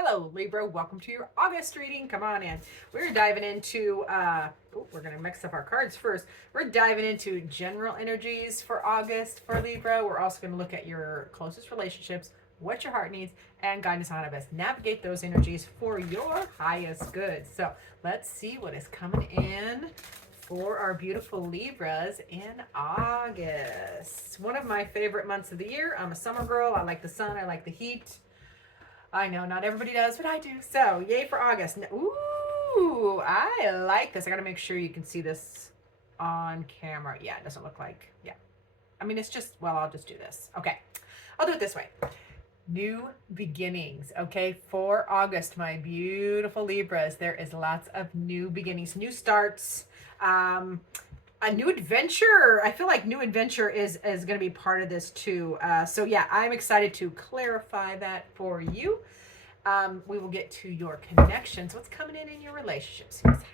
Hello, Libra. Welcome to your August reading. Come on in. We're diving into, we're going to mix up our cards first. We're diving into general energies for August for Libra. We're also going to look at your closest relationships, what your heart needs, and guidance on how to best navigate those energies for your highest good. So let's see what is coming in for our beautiful Libras in August. One of my favorite months of the year. I'm a summer girl. I like the sun. I like the heat. I know not everybody does, but I do. So, yay for August. Ooh, I like this. I got to make sure you can see this on camera. Yeah, it doesn't look like, yeah. I mean, it's just, well, I'll just do this. Okay, I'll do it this way. New beginnings, okay? For August, my beautiful Libras, there is lots of new beginnings, new starts, a new adventure. I feel like new adventure is going to be part of this too. So yeah, I'm excited to clarify that for you. We will get to your connections. What's coming in your relationships? What's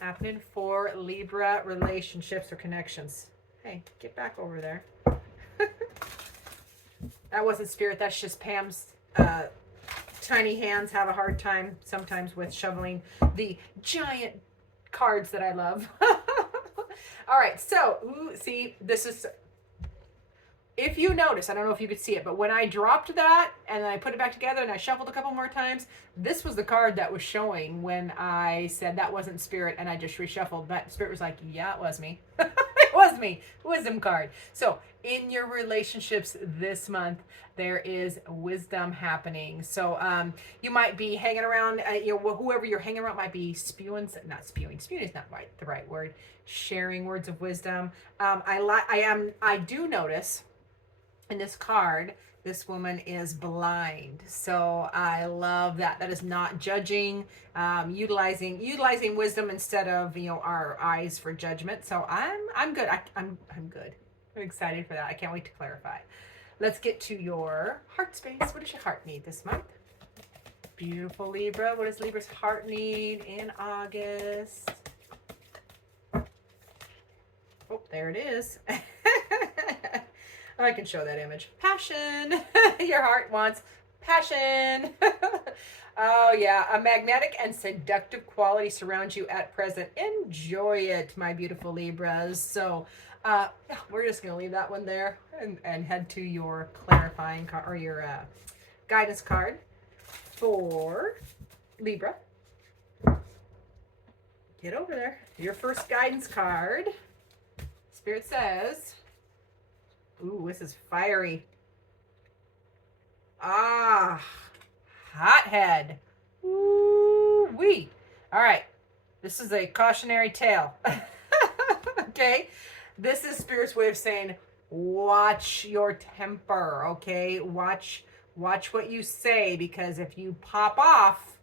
happening for Libra relationships or connections? Hey, get back over there. That wasn't spirit. That's just Pam's tiny hands have a hard time sometimes with shoveling the giant cards that I love. All right, so see, this is, if you notice, I don't know if you could see it, but when I dropped that and I put it back together and I shuffled a couple more times, this was the card that was showing when I said that wasn't spirit and I just reshuffled. But spirit was like, yeah, it was me. It was me. Wisdom card. So in your relationships this month, there is wisdom happening. So you might be hanging around, whoever you're hanging around might be spewing is not the right word, sharing words of wisdom. I do notice in this card, this woman is blind. So I love that. That is not judging, utilizing wisdom instead of our eyes for judgment. So I'm good. I'm good. I'm excited for that. I can't wait to clarify. Let's get to your heart space. What does your heart need this month? Beautiful Libra. What does Libra's heart need in August? Oh, there it is. I can show that image. Passion. Your heart wants passion. Oh, yeah. A magnetic and seductive quality surrounds you at present. Enjoy it, my beautiful Libras. So we're just going to leave that one there and head to your clarifying card or your guidance card for Libra. Get over there. Your first guidance card. Spirit says, ooh, this is fiery. Hothead. Ooh, wee. All right. This is a cautionary tale. Okay. This is Spirit's way of saying, watch your temper. Okay. Watch what you say, because if you pop off,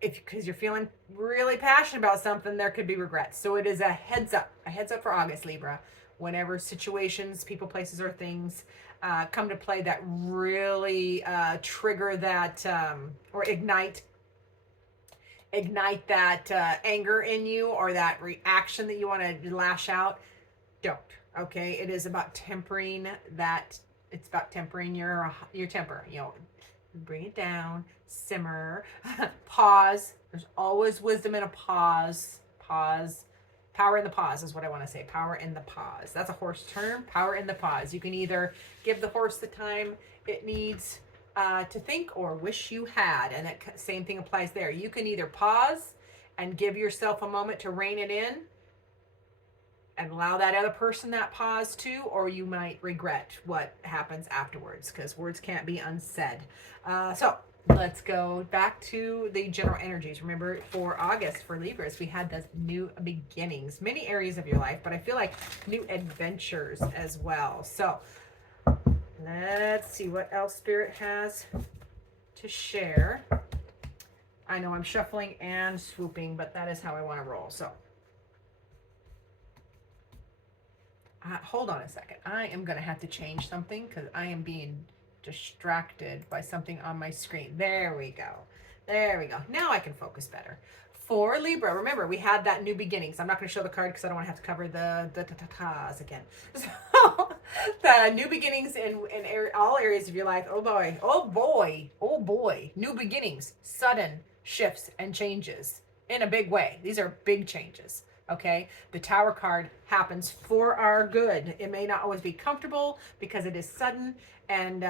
because you're feeling really passionate about something, there could be regrets. So it is a heads up for August, Libra. Whenever situations, people, places, or things come to play that really trigger that or ignite that anger in you, or that reaction that you want to lash out, don't. Okay, it is about tempering that. It's about tempering your temper. Bring it down, simmer, pause. There's always wisdom in a pause. Power in the pause is what I want to say. Power in the pause. That's a horse term. Power in the pause. You can either give the horse the time it needs to think, or wish you had. And that same thing applies there. You can either pause and give yourself a moment to rein it in and allow that other person that pause too, or you might regret what happens afterwards, because words can't be unsaid. So let's go back to the general energies. Remember, for August for Libras, we had those new beginnings, many areas of your life, but I feel like new adventures as well. So let's see what else Spirit has to share. I know I'm shuffling and swooping, but that is how I want to roll. So hold on a second. I am going to have to change something because I am being distracted by something on my screen. There we go. Now I can focus better. For Libra, remember, we had that new beginnings. I'm not going to show the card because I don't want to have to cover the ta-ta-tas again. So, the new beginnings in all areas of your life. Oh boy, oh boy, oh boy. New beginnings, sudden shifts and changes in a big way. These are big changes. Okay, the Tower card happens for our good. It may not always be comfortable because it is sudden, and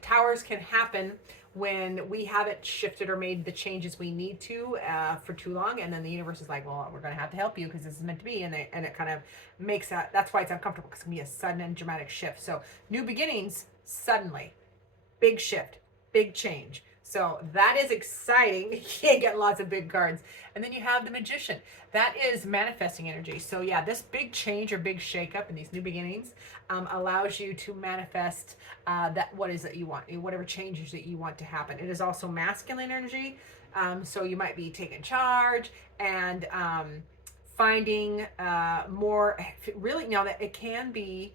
towers can happen when we haven't shifted or made the changes we need to for too long, and then the universe is like, well, we're going to have to help you because this is meant to be, and it kind of makes that. That's why it's uncomfortable, because it can be a sudden and dramatic shift. So new beginnings, suddenly, big shift, big change. So that is exciting. You can't get lots of big cards. And then you have the Magician. That is manifesting energy. So yeah, this big change or big shakeup in these new beginnings allows you to manifest that what is it you want, whatever changes that you want to happen. It is also masculine energy. So you might be taking charge and finding more, really, now that it can be,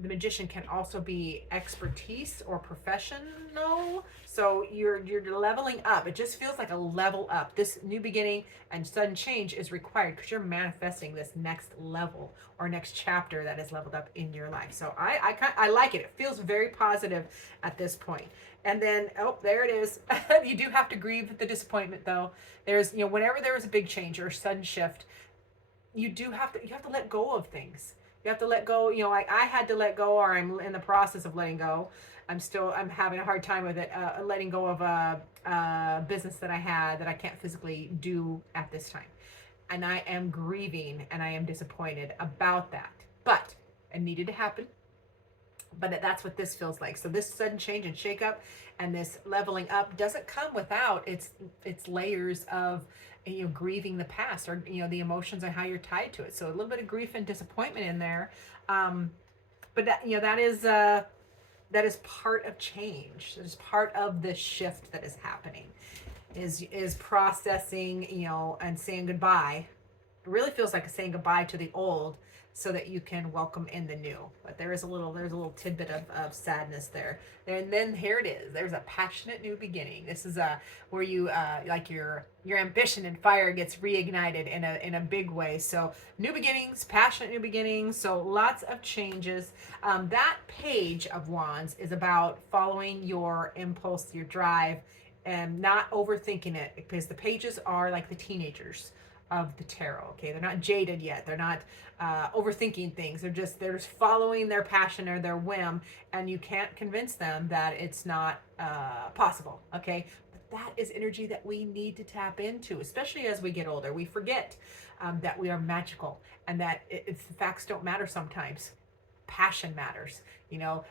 the Magician can also be expertise or professional. So you're leveling up. It just feels like a level up. This new beginning and sudden change is required because you're manifesting this next level or next chapter that is leveled up in your life. So I like it. It feels very positive at this point. And then, oh, there it is. You do have to grieve the disappointment, though. There's, whenever there is a big change or a sudden shift, you have to let go of things. You have to let go, like I had to let go, or I'm in the process of letting go. I'm having a hard time with it, letting go of a business that I had that I can't physically do at this time. And I am grieving and I am disappointed about that. But it needed to happen. But that's what this feels like. So this sudden change and shakeup and this leveling up doesn't come without its layers of grieving the past, or the emotions and how you're tied to it. So a little bit of grief and disappointment in there, but that is part of change. That is part of the shift that is happening. Is processing, and saying goodbye. It really feels like saying goodbye to the old, so that you can welcome in the new. But there's a little tidbit of sadness there. And then here it is. There's a passionate new beginning. This is where you like your ambition and fire gets reignited in a big way. So new beginnings, passionate new beginnings. So lots of changes. That Page of Wands is about following your impulse, your drive, and not overthinking it, because the pages are like the teenagers of the tarot. Okay, they're not jaded yet. They're not overthinking things. They're just following their passion or their whim, and you can't convince them that it's not possible. Okay, but that is energy that we need to tap into, especially as we get older. We forget that we are magical, and that the facts don't matter sometimes. Passion matters,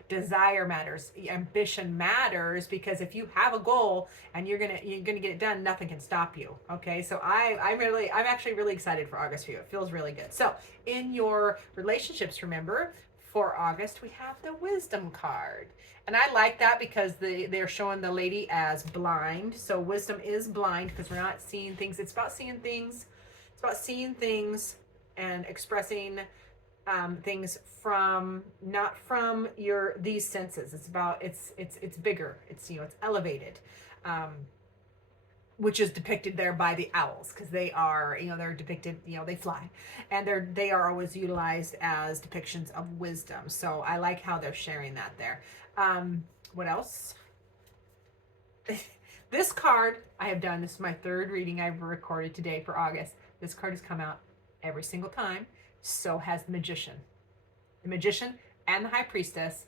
desire matters, ambition matters, because if you have a goal and you're gonna get it done, nothing can stop you. Okay, so I'm actually really excited for August for you. It feels really good. So in your relationships, remember, for August we have the Wisdom card, and I like that because they're showing the lady as blind. So wisdom is blind because we're not seeing things. It's about seeing things. It's about seeing things and expressing things not from these senses. It's about it's bigger. It's it's elevated, which is depicted there by the owls, because they are they're depicted, they fly, and they are always utilized as depictions of wisdom. So I like how they're sharing that there. What else? This card I have done. This is my third reading I've recorded today for August. This card has come out every single time. So has the Magician. The Magician and the High Priestess,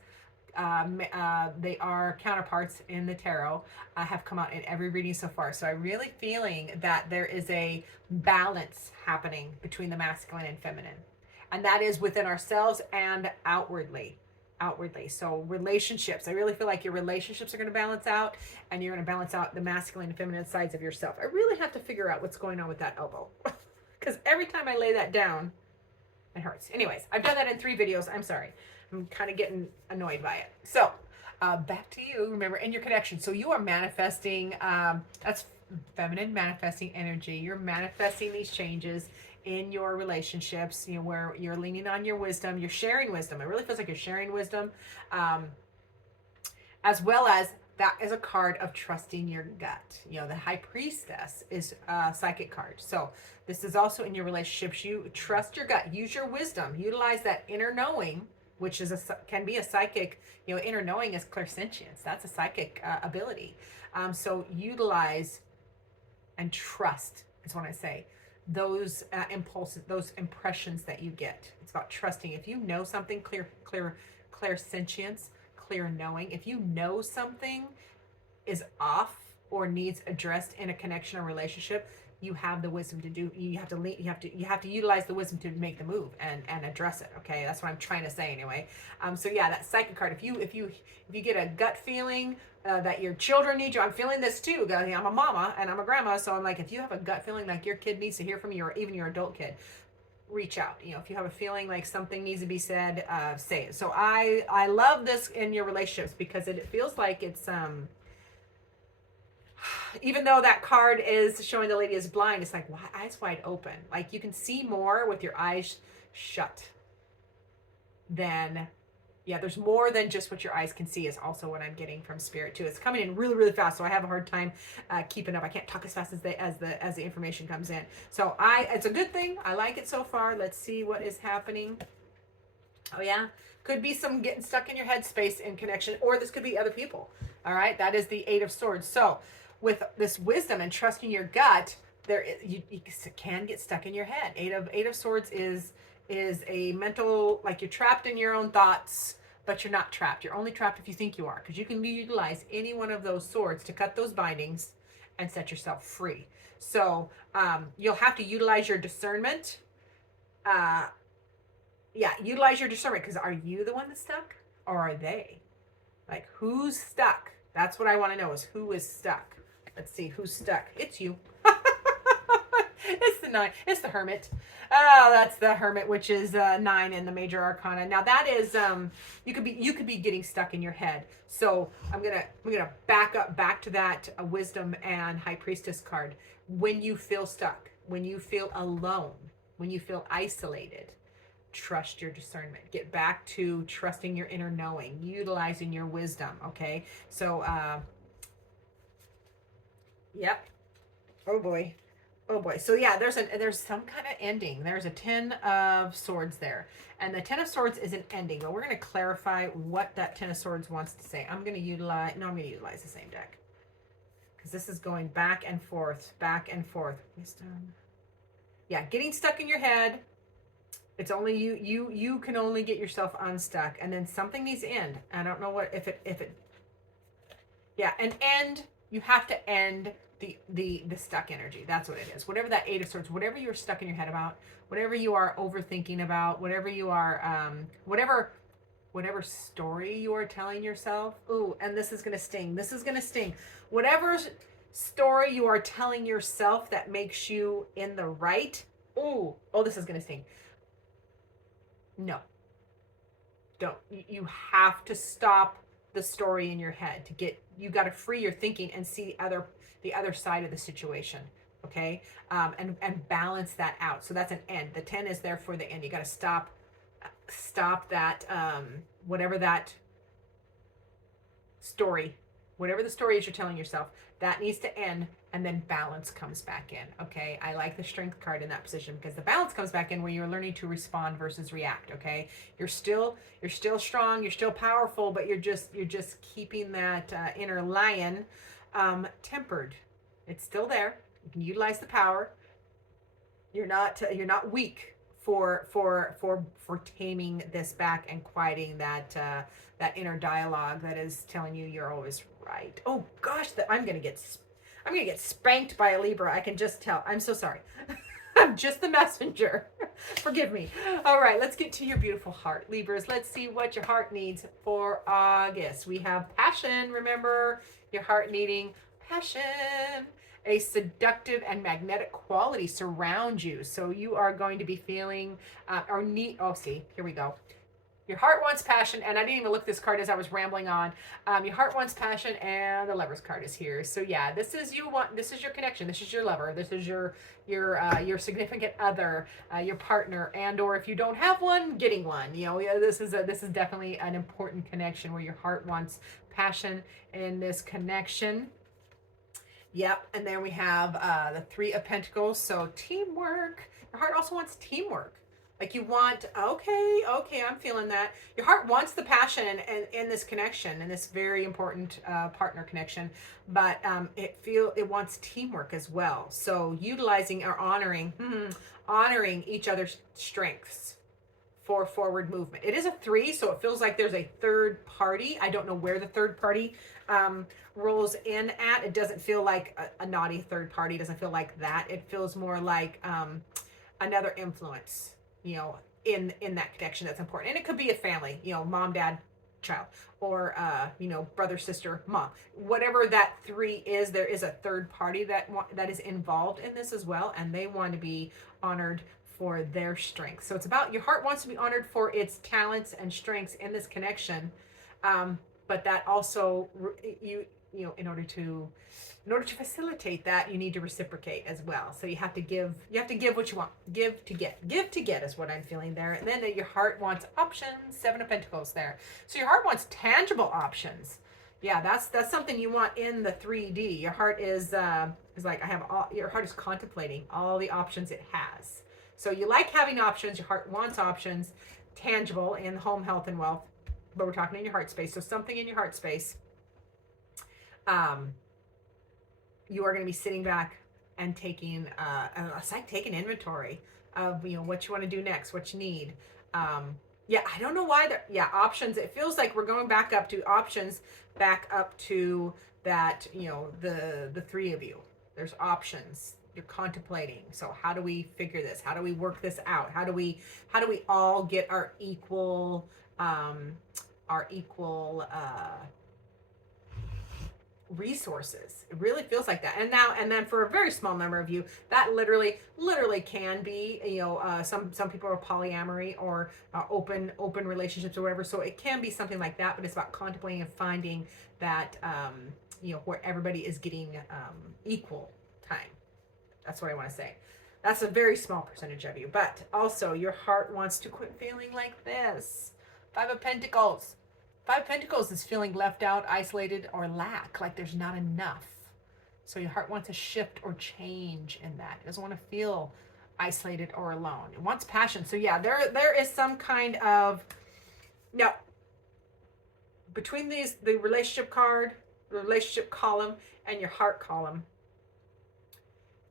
they are counterparts in the tarot, have come out in every reading so far. So I'm really feeling that there is a balance happening between the masculine and feminine. And that is within ourselves and outwardly. So relationships, I really feel like your relationships are going to balance out, and you're going to balance out the masculine and feminine sides of yourself. I really have to figure out what's going on with that elbow, because every time I lay that down, it hurts. Anyways, I've done that in 3 videos. I'm sorry. I'm kind of getting annoyed by it. So back to you. Remember, in your connection. So you are manifesting. That's feminine manifesting energy. You're manifesting these changes in your relationships, where you're leaning on your wisdom. You're sharing wisdom. It really feels like you're sharing wisdom, as well as that is a card of trusting your gut. You know, the High Priestess is a psychic card. So this is also in your relationships. You trust your gut, use your wisdom, utilize that inner knowing, which is can be a psychic. You know, inner knowing is clairsentience. That's a psychic ability. So utilize and trust is what I say. Those impulses, those impressions that you get. It's about trusting. If you know something, clairsentience, clear knowing. If you know something is off or needs addressed in a connection or relationship, you have the wisdom to do. You have to utilize the wisdom to make the move and address it. Okay, that's what I'm trying to say anyway. So yeah, that psychic card. If you get a gut feeling that your children need you, I'm feeling this too. I'm a mama and I'm a grandma, so I'm like, if you have a gut feeling like your kid needs to hear from you, or even your adult kid, reach out. You know, if you have a feeling like something needs to be said, say it. So I love this in your relationships because it feels like it's even though that card is showing the lady is blind, it's like eyes wide open. Like you can see more with your eyes shut than, yeah, there's more than just what your eyes can see is also what I'm getting from spirit too. It's coming in really, really fast, so I have a hard time keeping up. I can't talk as fast as the information comes in. So it's a good thing. I like it so far. Let's see what is happening. Oh yeah, could be some getting stuck in your headspace in connection, or this could be other people. All right, that is the Eight of Swords. So with this wisdom and trusting your gut, you can get stuck in your head. Eight of Swords is a mental, like you're trapped in your own thoughts, but you're not trapped. You're only trapped if you think you are, because you can utilize any one of those swords to cut those bindings and set yourself free. So you'll have to utilize your discernment. Yeah, utilize your discernment, because are you the one that's stuck, or are they? Like, who's stuck? That's what I want to know, is who is stuck. Let's see who's stuck. It's you. It's the 9. It's the Hermit. Oh, that's the Hermit, which is 9 in the Major Arcana. Now that is you could be getting stuck in your head. So I'm gonna back to that Wisdom and High Priestess card. When you feel stuck, when you feel alone, when you feel isolated, trust your discernment. Get back to trusting your inner knowing, utilizing your wisdom. Okay, so yep. Oh boy. Oh boy. So yeah, there's some kind of ending. There's a 10 of Swords there. And the 10 of Swords is an ending, but we're going to clarify what that 10 of Swords wants to say. I'm going to utilize the same deck, because this is going back and forth, back and forth. Wisdom. Yeah, getting stuck in your head. It's only you can only get yourself unstuck, and then something needs to end. I don't know what, if it yeah, an end. You have to end the stuck energy. That's what it is. Whatever that 8 of Swords, whatever you're stuck in your head about, whatever you are overthinking about, whatever you are whatever story you are telling yourself. Ooh, and this is going to sting. This is going to sting. Whatever story you are telling yourself that makes you in the right. Ooh, oh, this is going to sting. No. Don't. You have to stop the story in your head. You got to free your thinking and see the other side of the situation. Okay, and balance that out. So that's an end. The 10 is there for the end. You got to stop that whatever that story, whatever the story is you're telling yourself, that needs to end, and then balance comes back in. Okay, I like the Strength card in that position, because the balance comes back in where you're learning to respond versus react. Okay, you're still strong, you're still powerful, but you're just keeping that inner lion tempered. It's still there. You can utilize the power. You're not weak for taming this back and quieting that inner dialogue that is telling you you're always right. Oh gosh, I'm gonna get spanked by a Libra. I can just tell. I'm so sorry. I'm just the messenger. Forgive me. All right, let's get to your beautiful heart, Libras. Let's see what your heart needs for August. We have passion. Remember, your heart needing passion. A seductive and magnetic quality surround you. So you are going to be feeling see, here we go. Your heart wants passion, and I didn't even look at this card as I was rambling on. Your heart wants passion, and the Lover's card is here. So yeah, this is your connection. This is your lover. This is your significant other, your partner, and or if you don't have one, getting one. You know, this is definitely an important connection where your heart wants passion in this connection. Yep. And then we have the Three of Pentacles. So teamwork. Your heart also wants teamwork. Like you want, okay, I'm feeling that. Your heart wants the passion and in this connection, in this very important partner connection, but it wants teamwork as well. So utilizing or honoring each other's strengths for forward movement. It is a 3, so it feels like there's a third party. I don't know where the third party rolls in at. It doesn't feel like a naughty third party. It doesn't feel like that. It feels more like another influence, in that connection that's important. And it could be a family, mom, dad, child, or brother, sister, mom. Whatever that 3 is, there is a third party that is involved in this as well, and they want to be honored for their strengths. So it's about your heart wants to be honored for its talents and strengths in this connection, but that also in order to facilitate that, you need to reciprocate as well. So you have to give what you want. Give to get is what I'm feeling there. And then your heart wants options. 7 of Pentacles there. So your heart wants tangible options. Yeah, that's something you want in the 3D. Your heart is like, your heart is contemplating all the options it has. So you like having options. Your heart wants options, tangible in home, health, and wealth. But we're talking in your heart space. So something in your heart space. You are going to be sitting back and taking, it's like taking inventory of, what you want to do next, what you need. Yeah, I don't know why. Options. It feels like we're going back up to options, back up to that, the 3 of you. There's options. You're contemplating. So how do we figure this? How do we work this out? How do we all get our equal resources? It really feels like that. And then for a very small number of you, that literally can be, some people are polyamory or open relationships or whatever. So it can be something like that, but it's about contemplating and finding that, where everybody is getting equal time. That's what I want to say. That's a very small percentage of you, but also your heart wants to quit feeling like this. 5 of Pentacles. 5 of Pentacles is feeling left out, isolated, or lack, like there's not enough. So your heart wants a shift or change in that. It doesn't want to feel isolated or alone. It wants passion. So yeah, there is some kind of, between the relationship card, the relationship column, and your heart column,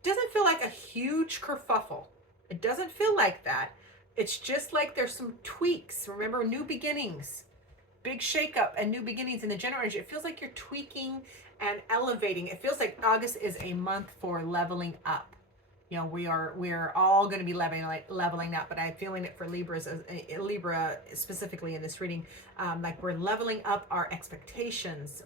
it doesn't feel like a huge kerfuffle. It doesn't feel like that. It's just like there's some tweaks. Remember, new beginnings. Big shakeup and new beginnings in the general energy. It feels like you're tweaking and elevating. It feels like August is a month for leveling up. We are all going to be leveling up, but I'm feeling it for Libra specifically in this reading. Like we're leveling up our expectations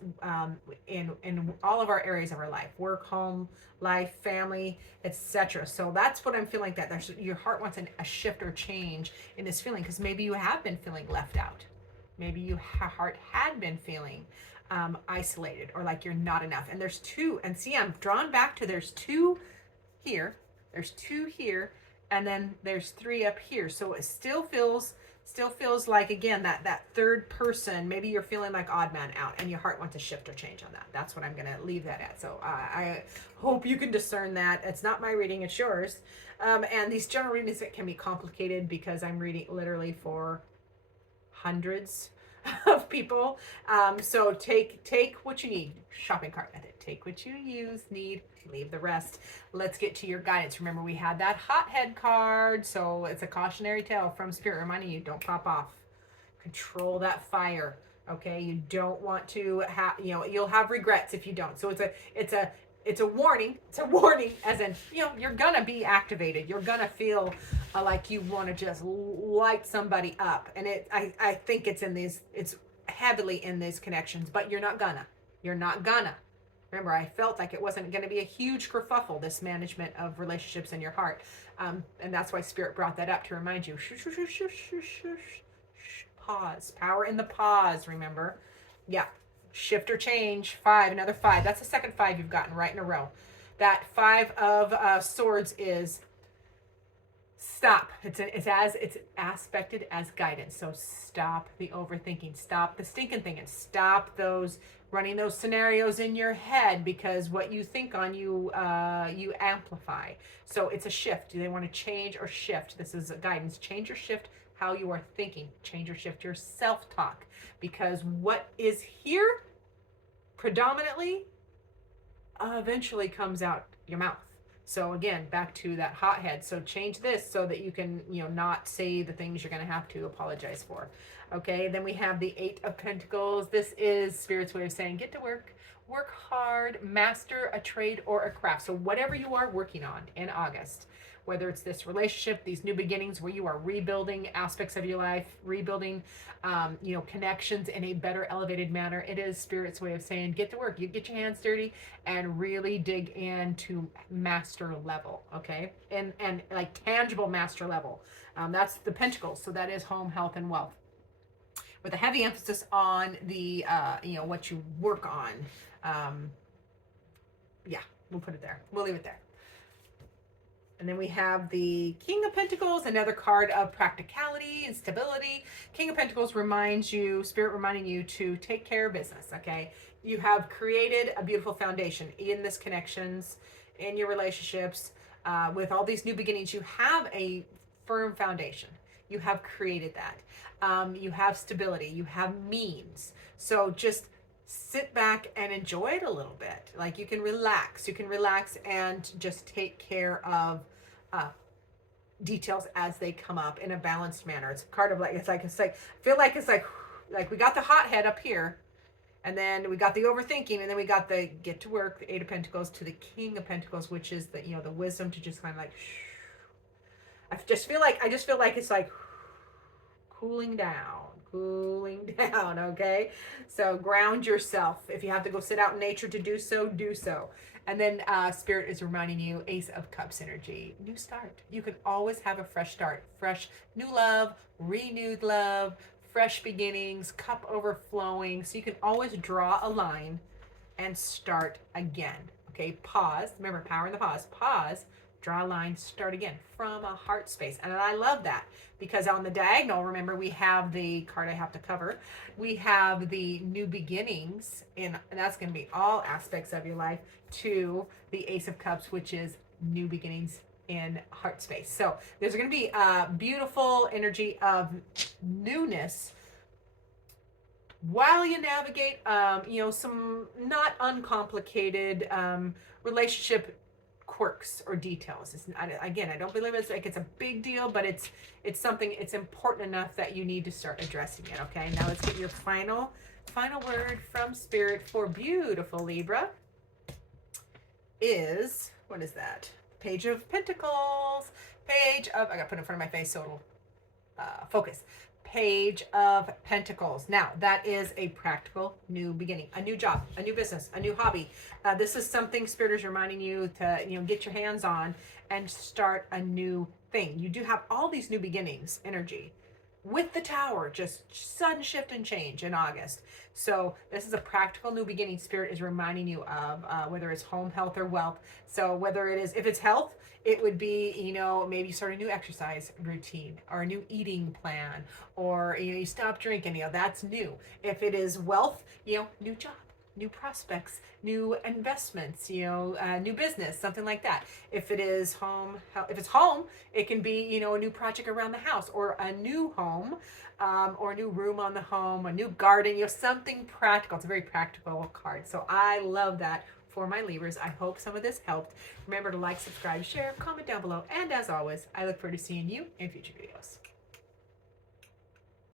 in all of our areas of our life: work, home, life, family, etc. So that's what I'm feeling. That your heart wants a shift or change in this feeling, because maybe you have been feeling left out. Maybe your heart had been feeling isolated, or like you're not enough. And there's 2, and see, I'm drawn back to there's 2 here. There's 2 here, and then there's 3 up here. So it still feels like, again, that third person. Maybe you're feeling like odd man out, and your heart wants a shift or change on that. That's what I'm going to leave that at. So I hope you can discern that. It's not my reading, it's yours. And these general readings can be complicated because I'm reading literally for hundreds of people. So take what you need. Shopping cart method. Take what you need, leave the rest. Let's get to your guidance. Remember, we had that hothead card. So it's a cautionary tale from Spirit reminding you, don't pop off. Control that fire. Okay, you don't want to have, you'll have regrets if you don't. So it's a warning. It's a warning, as in, you're gonna be activated. You're gonna feel like you want to just light somebody up. And I think it's heavily in these connections, but you're not gonna. Remember, I felt like it wasn't going to be a huge kerfuffle, this management of relationships in your heart. And that's why Spirit brought that up, to remind you, pause. Power in the pause, remember? Yeah. Shift or change. 5, another 5. That's the second 5 you've gotten right in a row. That 5 of Swords is Stop. It's aspected as guidance. So stop the overthinking. Stop the stinking thinking. Stop those running those scenarios in your head, because what you think on you amplify. So it's a shift. Do they want to change or shift? This is a guidance. Change or shift how you are thinking. Change or shift your self-talk, because what is here predominantly eventually comes out your mouth. So again, back to that hothead. So change this so that you can, not say the things you're going to have to apologize for. Okay, then we have the Eight of Pentacles. This is Spirit's way of saying get to work, work hard, master a trade or a craft. So whatever you are working on in August, whether it's this relationship, these new beginnings where you are rebuilding aspects of your life, rebuilding, connections in a better elevated manner. It is Spirit's way of saying, get to work. You get your hands dirty and really dig into master level, okay? And like tangible master level. That's the Pentacles. So that is home, health, and wealth, with a heavy emphasis on the, what you work on. Yeah, we'll put it there. We'll leave it there. And then we have the King of Pentacles, another card of practicality and stability. King of Pentacles reminds you, Spirit reminding you to take care of business, okay? You have created a beautiful foundation in this connections, in your relationships, with all these new beginnings. You have a firm foundation. You have created that. You have stability. You have means. So just sit back and enjoy it a little bit. Like you can relax and just take care of details as they come up in a balanced manner. It's a card of I feel like it's like we got the hothead up here, and then we got the overthinking, and then we got the get to work, the Eight of Pentacles, to the King of Pentacles, which is the the wisdom to just kind of like I just feel like it's like cooling down, okay? So ground yourself. If you have to go sit out in nature to do so, do so. And then Spirit is reminding you, Ace of Cups energy, new start. You can always have a fresh start, fresh new love, renewed love, fresh beginnings, cup overflowing. So you can always draw a line and start again, okay? Pause. Remember, power in the pause. Pause. Draw a line, start again from a heart space. And I love that, because on the diagonal, remember, we have the card I have to cover. We have the new beginnings, and that's going to be all aspects of your life, to the Ace of Cups, which is new beginnings in heart space. So there's going to be a beautiful energy of newness while you navigate, some not uncomplicated relationship quirks or details. I don't believe it's like it's a big deal, but it's something, it's important enough that you need to start addressing it. Okay, now let's get your final word from Spirit for beautiful Libra. What is that? Page of Pentacles. I gotta put it in front of my face so it'll focus. Page of Pentacles. Now, that is a practical new beginning, a new job, a new business, a new hobby. This is something Spirit is reminding you to, get your hands on and start a new thing. You do have all these new beginnings energy with the Tower, just sudden shift and change in August. So this is a practical new beginning Spirit is reminding you of, whether it's home, health, or wealth. So if it's health, it would be, maybe start a new exercise routine or a new eating plan, or, you stop drinking, that's new. If it is wealth, new job, new prospects, new investments, new business, something like that. If it is home, it can be, a new project around the house, or a new home, or a new room on the home, a new garden, something practical. It's a very practical card. So I love that for my Libras. I hope some of this helped. Remember to like, subscribe, share, comment down below. And as always, I look forward to seeing you in future videos.